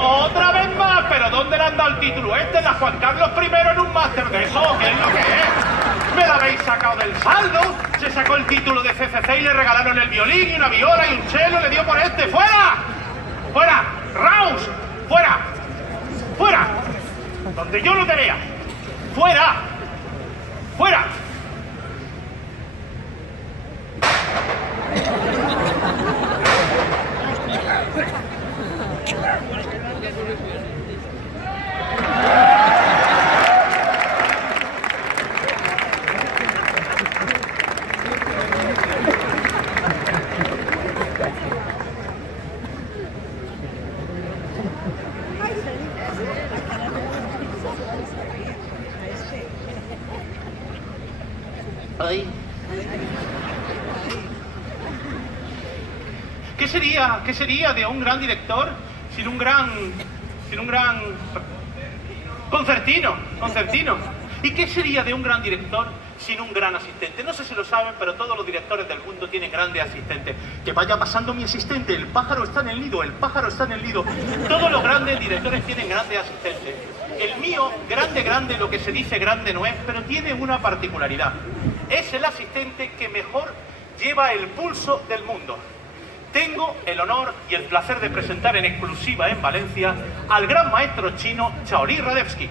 Otra vez más, pero ¿dónde le han dado el título este de Juan Carlos I en un máster de eso? ¿Qué es lo que es? ¿Me lo habéis sacado del saldo? Se sacó el título de CCC y le regalaron el violín y una viola y un cello, le dio por este. ¡Fuera! ¡Fuera! ¡Raus! ¡Fuera! ¡Fuera! Donde yo no te vea. ¡Fuera! ¡Fuera! Ay. ¿Qué sería de un gran director sin un gran concertino? ¿Y qué sería de un gran director sin un gran asistente? No sé si lo saben, pero todos los directores del mundo tienen grandes asistentes. Que vaya pasando mi asistente, el pájaro está en el nido, el pájaro está en el nido. Todos los grandes directores tienen grandes asistentes. El mío, grande, lo que se dice grande no es, pero tiene una particularidad. Es el asistente que mejor lleva el pulso del mundo. Tengo el honor y el placer de presentar en exclusiva en Valencia al gran maestro chino Chaoli Radevsky.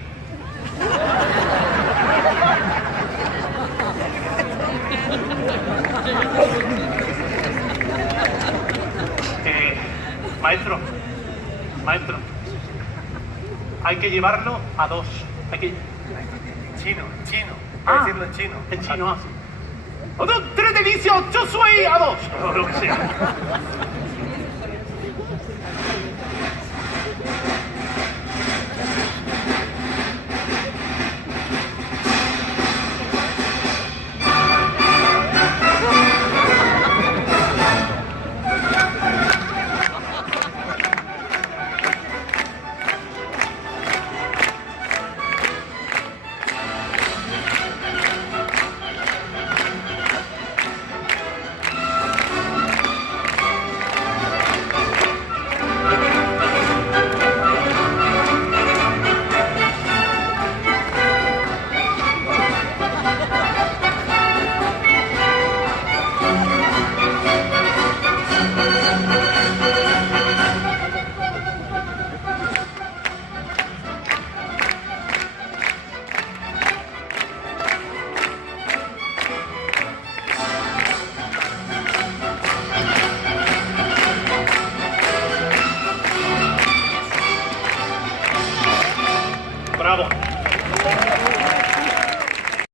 Maestro, hay que llevarlo a dos. Chino. Hay que decirlo en chino. En chino, así. ¡Tres delicios! ¡Yo soy a dos! O lo que sea.